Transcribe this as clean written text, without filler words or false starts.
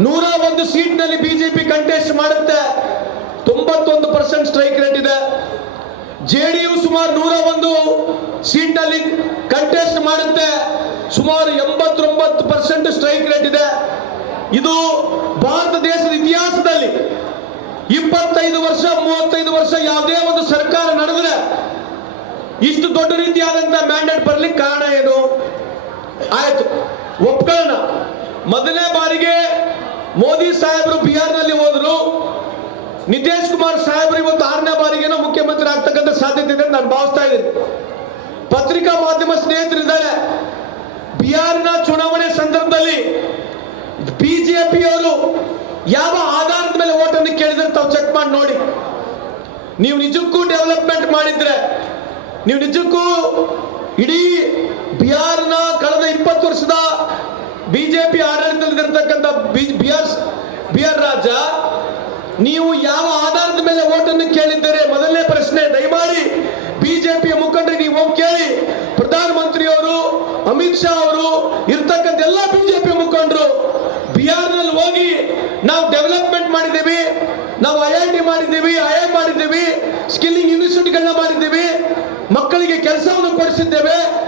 101 ಸೀಟ್ನಲ್ಲಿ BJP contest ಮಾಡುತ್ತೆ. 91% strike rate ಇದೆ. JDU ಸುಮಾರು 101 ಸೀಟ್ನಲ್ಲಿ ಕಂಟೆಸ್ಟ್ ಮಾಡುತ್ತೆ. ಸುಮಾರು 89% ಸ್ಟ್ರೈಕ್ ರೇಟ್ ಇದೆ. ಇದು ಭಾರತ ದೇಶದ ಇತಿಹಾಸದಲ್ಲಿ 25 ವರ್ಷ 35 ವರ್ಷ ಯಾವುದೇ ಒಂದು ಸರ್ಕಾರ ನಡೆದ್ರೆ ಇಷ್ಟು ದೊಡ್ಡ ರೀತಿಯಾದಂತಹ ಮ್ಯಾಂಡೇಟ್ ಬರ್ಲಿಕ್ಕೆ ಕಾರಣ ಏನು? ಆಯ್ತು, ಒಪ್ಕೊಳ್ಳೋಣ. ಮೊದಲನೇ ಬಾರಿಗೆ ಮೋದಿ ಸಾಹೇಬರು ಬಿಹಾರ್ ನಲ್ಲಿ ಹೋದ್ರು. ನಿತೀಶ್ ಕುಮಾರ್ ಸಾಹೇಬರು ಇವತ್ತು 6ನೇ ಬಾರಿಗೇನೋ ಮುಖ್ಯಮಂತ್ರಿ ಆಗ್ತಕ್ಕಂಥ ಸಾಧ್ಯತೆ ಇದೆ ಅಂತ ನಾನು ಭಾವಿಸ್ತಾ ಇದ್ದೀನಿ. ಪತ್ರಿಕಾ ಮಾಧ್ಯಮ ಸ್ನೇಹಿತರಿದ್ದಾರೆ. ಬಿಹಾರಿನ ಚುನಾವಣೆ ಸಂದರ್ಭದಲ್ಲಿ ಬಿಜೆಪಿಯವರು ಯಾವ ಆಧಾರದ ಮೇಲೆ ಓಟನ್ನು ಕೇಳಿದ್ರೆ ತಾವು ಚೆಕ್ ಮಾಡಿ ನೋಡಿ. ನೀವು ನಿಜಕ್ಕೂ ಡೆವಲಪ್ಮೆಂಟ್ ಮಾಡಿದ್ರೆ, ನೀವು ನಿಜಕ್ಕೂ ಇಡೀ ಬಿಹಾರ್ನ ಕಳೆದ 20 ವರ್ಷದ ಬಿಜೆಪಿ ಆಡಳಿತದಲ್ಲಿರ್ತಕ್ಕಂಥ ಬಿಹಾರ್ ರಾಜ್ಯ, ನೀವು ಯಾವ ಆಧಾರದ ಮೇಲೆ ಓಟನ್ನು ಕೇಳಿದ್ದಾರೆ? ಮೊದಲನೇ ಪ್ರಶ್ನೆ ದಯಮಾಡಿ ಬಿಜೆಪಿಯ ಮುಖಂಡರಿಗೆ ನೀವು ಹೋಗಿ ಕೇಳಿ. ಪ್ರಧಾನಮಂತ್ರಿಯವರು, ಅಮಿತ್ ಶಾ ಅವರು ಇರ್ತಕ್ಕಂಥ ಎಲ್ಲ ಬಿಜೆಪಿ ಮುಖಂಡರು ಬಿಹಾರ್ನಲ್ಲಿ ಹೋಗಿ ನಾವು ಡೆವಲಪ್ಮೆಂಟ್ ಮಾಡಿದ್ದೀವಿ, ನಾವು IIT ಮಾಡಿದ್ದೀವಿ, IIM ಮಾಡಿದ್ದೀವಿ, ಸ್ಕಿಲ್ಲಿಂಗ್ ಯೂನಿವರ್ಸಿಟಿಗಳನ್ನ ಮಾಡಿದ್ದೀವಿ, ಮಕ್ಕಳಿಗೆ ಕೆಲಸವನ್ನು ಕೊಡಿಸಿದ್ದೇವೆ,